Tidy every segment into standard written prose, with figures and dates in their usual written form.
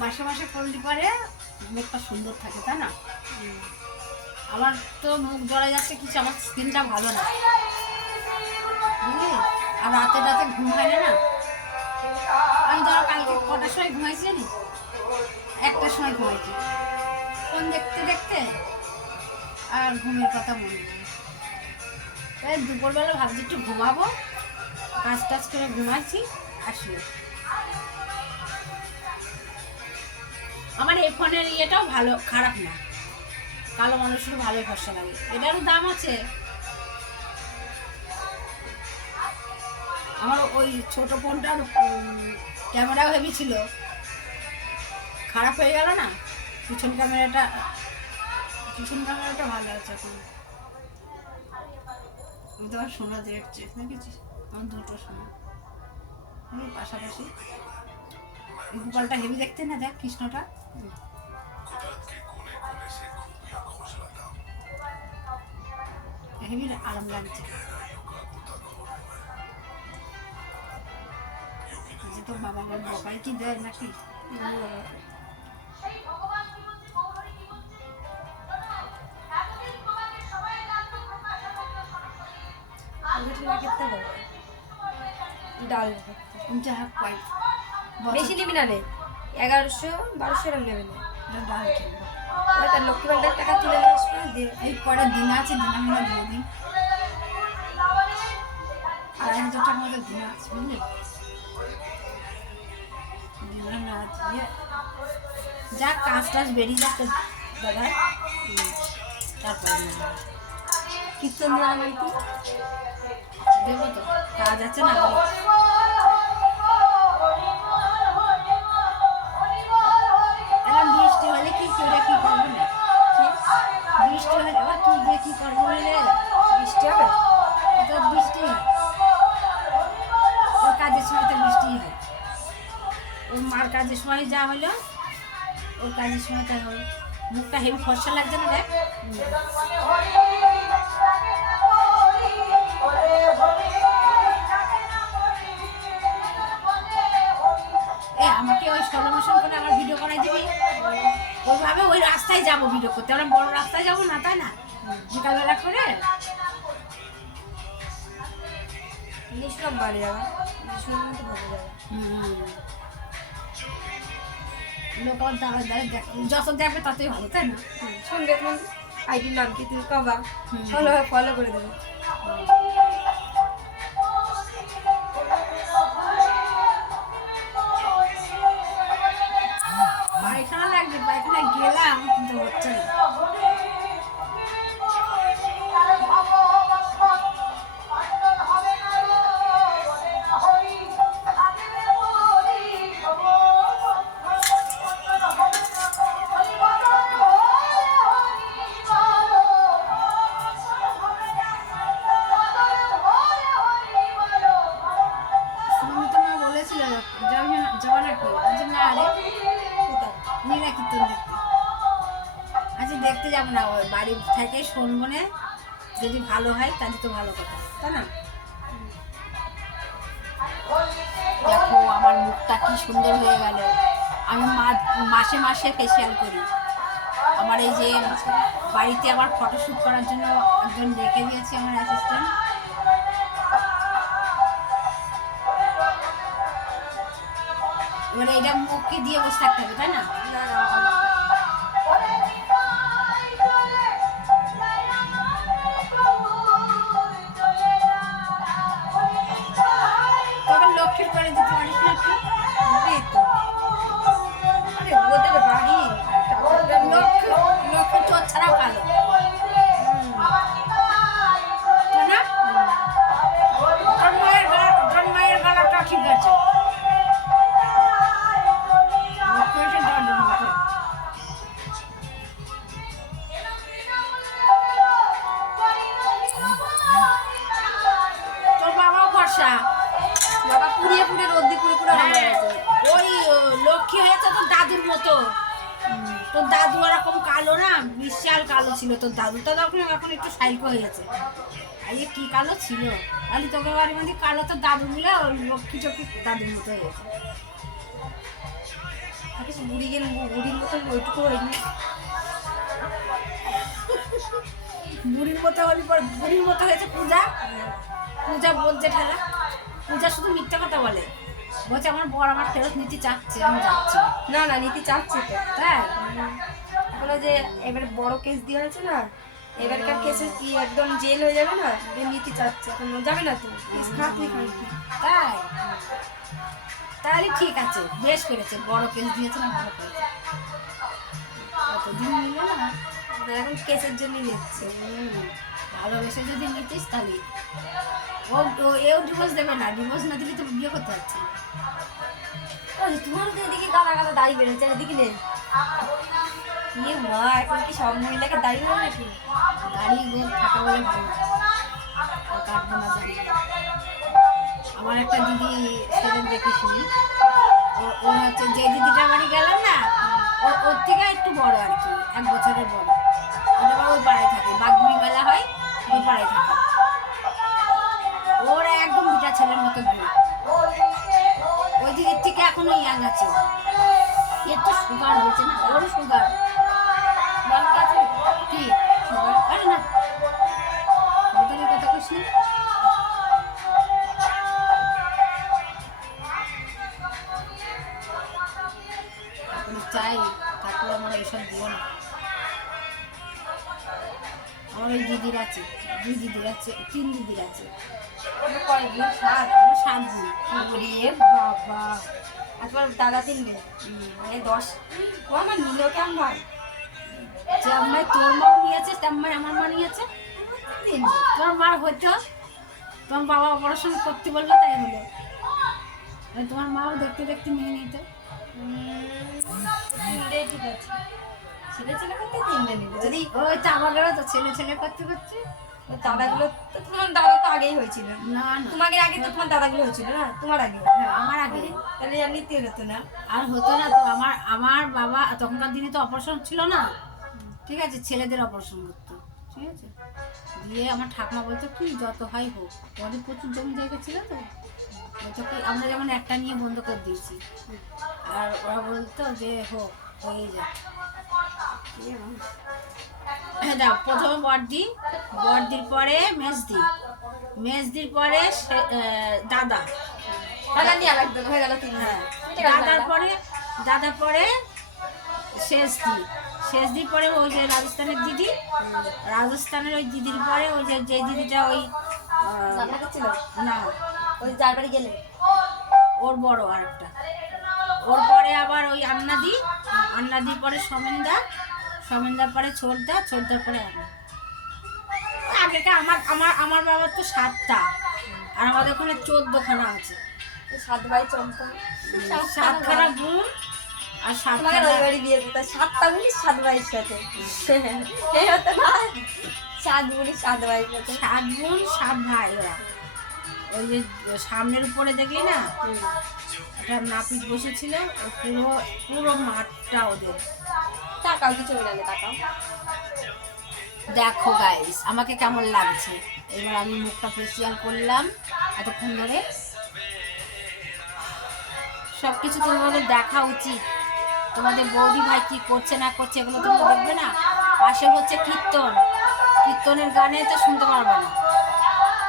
মাসে মাসে করলে পরে মুখটা সুন্দর থাকে, তাই না? আমার তো মুখ জ্বলে যাচ্ছে কিছু, আমার স্কিনটা ভালো না, বুঝলি? আর রাতে রাতে ঘুম হয় না। আমি ধরো কালকে কটার সময় ঘুমাইছি জানি? 1টার সময় ঘুমাইছি, ফোন দেখতে দেখতে আর ঘুমের কথা মনে নেই। তাই দুপুরবেলা ভাবছি একটু ঘুমাবো, কাজ টাজ করে ঘুমাচ্ছি আসলে। আমার এই ফোনের ইয়েটাও ভালো, খারাপ না, কালো মানুষের ভালোই ফর্সা লাগে, এটারও দাম আছে। আমার ওই ছোট ফোনটার ক্যামেরাও হেভি ছিল, খারাপ হয়ে গেল না। পিছন ক্যামেরাটা ভালো আছে এখন। তোমার সোনা দেখছে দেখেছিস, আমার দুটো সোনা পাশাপাশি। গোপালটা হেভি দেখতে না, দেখ কৃষ্ণটা হেভি আরাম লাগছে। তো বাবা বল বকাই কি দেয় নাকি? ডাল যা পাই বেশি নিবি না, 1100-1200 এরকম নেবে না। ডাল কিনবো, তার লক্ষ্মী ভান্ডার টাকা তুলে নিয়ে আসবে, এই পরের দিন আছে, দিন আমরা দিয়ে দিই 2,500 টাকার মতো দিন আছে, বুঝলি? দিন না দিয়ে যা কাজ টাজ বেরিয়ে যাচ্ছে দাদা, তারপরে কীর্তন দেওয়া মানে কি দেবো তো, কাজ আছে না। এখন বৃষ্টি হলে কি করে কি করবো না, বৃষ্টি হলে আবার কি দিয়ে কি করবো রে? বৃষ্টি হবে তো বৃষ্টি হয়, ওর কাজের সময় তো বৃষ্টি হয়, ওর মার কাজের সময় যা হলো, ওর কাজের সময় তাই হলো। মুখটা হেভি ফর্সা লাগছে না দেখ। আমাকে ওই স্লো মোশন করে আমার ভিডিও করাই দিবি, ওইভাবে ওই রাস্তায় যাবো ভিডিও করতে, আমরা বড় রাস্তায় যাবো না, তাই না? বিকালবেলা করে নিশ্চয় বাড়ি যাবে, লোক যত দেখবে ততই ভালো, তাই না? শুনবে তোমার আইডির নাম কি, তুমি কবা ফলো করে দেবে। পায়খানা লাগবে, পায়খানায় গেলাম কিন্তু হচ্ছে না। দেখতে যাবো না, ওই বাড়ি থেকে শুনবো না, যদি ভালো হয় তাহলে তো ভালো কথা, তাই না? দেখো আমার মুখটা কি সুন্দর হয়ে গেল। আমি মাসে মাসে ফেসিয়াল করি। আমার এই যে বাড়িতে আমার ফটোশ্যুট করার জন্য একজন রেখে দিয়েছি, আমার অ্যাসিস্ট্যান্ট। এবারে এটা মুখে দিয়ে বসে থাকতে হবে, তাই না? লক্ষ্যের করে দিতে পারিস না তুই? লক্ষ্য তোর ছাড়াও কালো, তোর মায়ের গলাটা ঠিক আছে। তোর বাবাও ভরসা, বাবা পুড়িয়ে পুড়িয়ে রোদ্দি পুড়ে পুড়ে ওই লক্ষ্মী হয়েছে তো দাদুর মতো। তোর দাদু এরকম কালো না, বিশাল কালো ছিল তোর দাদু। তো এখন একটু সাইকো হয়ে গেছে। আরে কি কালো ছিল, খালি তোকে বাড়ি মধ্যে কালো তোর দাদু মিলে ওই লক্ষ্মী চক্ষী দাদুর মতো হয়ে গেছে। বুড়ির মতো ওইটুকু হয়নি। বুড়ির মতো হলি পর বুড়ির মতো হয়েছে পূজা। পূজা বলছে ঠেলা, পূজা শুধু মিথ্যা কথা বলে, বলছে আমার বর আমার ফেরত নিতে চাচ্ছে, আমি যাচ্ছি না না, নীতি চাচ্ছে তো। তাই। এখনো যে এবার বড় কেস দিয়ে হয়েছে না, এবারকার কেসে কি একদম জেল হয়ে যাবে না, এ নীতি চাচ্ছে। এখন যাবে না তো, কেস খা তুই খাই। তাই তাহলে ঠিক আছে, বেশ করেছে, বড় কেস দিয়েছে না, ভালো করেছে। কতদিন নিল না, এখন কেসের জন্য নিচ্ছে। ভালোবেসে যদি নিতিস তাহলে এও ডিভোর্স দেবে না, ডিভোর্স না দিলে তো বিয়ে করতে পারছি না। তোমার তো এদিকে গাদা গাদা দাড়ি বেড়েছে, এদিকে নেই। ইয়ে মা, এখন কি সব মহিলাকে দাড়ি বেড়ে নাকি? দাড়ি গোল থাকা বলে ভালো, আর কাটবো না দাড়ি। আমার একটা দিদি সেদিন দেখেছিলি, ও হচ্ছে যে দিদিটার বাড়ি গেলাম না, ওর থেকে একটু বড় আর কি, 1 বছরের বড়। ওটা ওই পাড়ায় থাকে, বাগবি মেলা হয়, ওই পাড়ায় থাকে। ওর একদম বিটা ছেলের মতো ভুল। ওই দিদির থেকে এখনো ইয়াং আছে। এর তো সুগার হয়েছে না, ওরও সুগার। কি সুগার? আরে না, ওদের কথা কইস না। চাই তারপরে আমার এইসব দিও না। আমার ওই দিদির আছে, 2 দিদির আছে, 3 দিদির আছে। কয়েকদিন 7 দিন। বাবা, একবার দাদা 3 মানে 10। ও আমার নিল কেমন ভাই, যেমন তোর মাও নিয়েছে তেমন আমার মা নিয়েছে। তোর মা হয়তো তোমার বাবা অপারেশন করতে বললো তাই হলো, তোমার মাও দেখতে দেখতে নিয়ে নিত। 3 ঠিক আছে, ছেলে ছেলে করতে 3 নিল। যদি ওই তো আমাদেরও তো ছেলে ছেলে করতে করতে দাদাগুলো তো, তোমার দাদা তো আগেই হয়েছিল না না, তোমাকে আগে তো, তোমার দাদাগুলো হয়েছিল না তোমার আগে? হ্যাঁ, আমার আগে। তাহলে আর নিতে হতো না। আর হতো না তো, আমার বাবা তখনকার দিনে তো অপারেশন ছিল না, ঠিক আছে, ছেলেদের অপারেশন করতো, ঠিক আছে। দিয়ে আমার ঠাকুমা বলতো কি যত হয় হোক, আমাদের প্রচুর জমি জায়গা ছিল তো, বলতো কি আমরা যেমন একটা নিয়ে বন্ধ করে দিয়েছি, আর ওরা বলতো যে হোক হয়ে যায়। দাও প্রথমে বড়দির পরে মেজদির পরে দাদা, দাদা নিয়ে আলাদা হয়ে গেল 3। হ্যাঁ, দাদার পরে শেষদির পরে ওই যে রাজস্থানের দিদি, রাজস্থানের ওই দিদির পরে ওই যে দিদিটা ওই ছিল না, ওই যার বাড়ি গেলে ওর বড় আর একটা, ওর পরে আবার ওই আন্নাদির পরে সমেনদার পরে ছোটদার পরে আগেকার আমার বাবার তো 7টা, আর আমাদের ওখানে 14খানা আছে। 7 ভাই চমকা, 7খানা বোন আর 7খানা বাড়ি দিয়ে দিত। 7টা গুলি 7 ভাইয়ের সাথে, এই হতো না 7 গুলি 7 ভাইয়ের সাথে, 7 বোন 7 ভাই। ওরা ওই যে সামনের উপরে দেখলি না, একটা নাপিত বসেছিল, পুরো মাঠটা ওদের। টাকাও কিছু হয়ে গেলে টাকাও। দেখো গাইস আমাকে কেমন লাগছে, এবার আমি মুখটা ফেসিয়াল করলাম এতক্ষণ ধরে। সবকিছু তোমাদের দেখা উচিত, তোমাদের বৌদি ভাই কি করছে না করছে এগুলো তোমরা দেখবে না। পাশে হচ্ছে কীর্তনের গানে তো শুনতে পারবে না,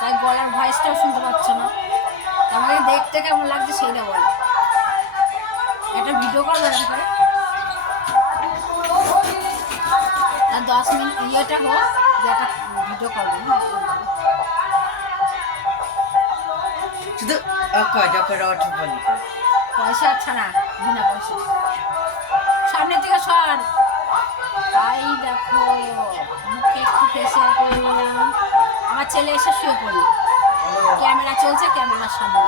তাই গলার ভয়েসটাও শুনতে পাচ্ছ না। আমাকে দেখতে কেমন লাগছে সেইটা বলো, একটা ভিডিও করবে না করে, আর 10 মিনিট ইয়েটা হোক যে একটা ভিডিও করবে না, শুধু কয়টা করে অর্থ বলি পয়সা ছাড়া বিনা পয়সা। সামনে থেকে সর, তাই দেখো মুখে একটু ফেসিয়াল করে নিলাম। আমার ছেলে এসে শুয়ে পড়লো, ক্যামেরা চলছে, ক্যামেরার সামনে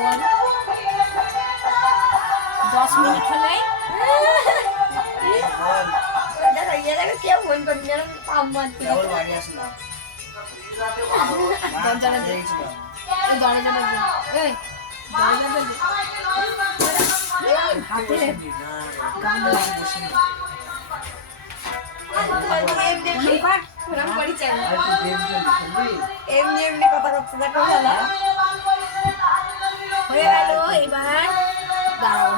বল 10 মিনিট হলেই কেউ ফোন করবি না, বাড়ি আসলাম দরজাটা দে, দরজাটা দে, এই দরজাটা দে। হাতে এমনি এমনি কথা করতে দেখো ভালো হয়ে গেল। এবার দাঁড়াও,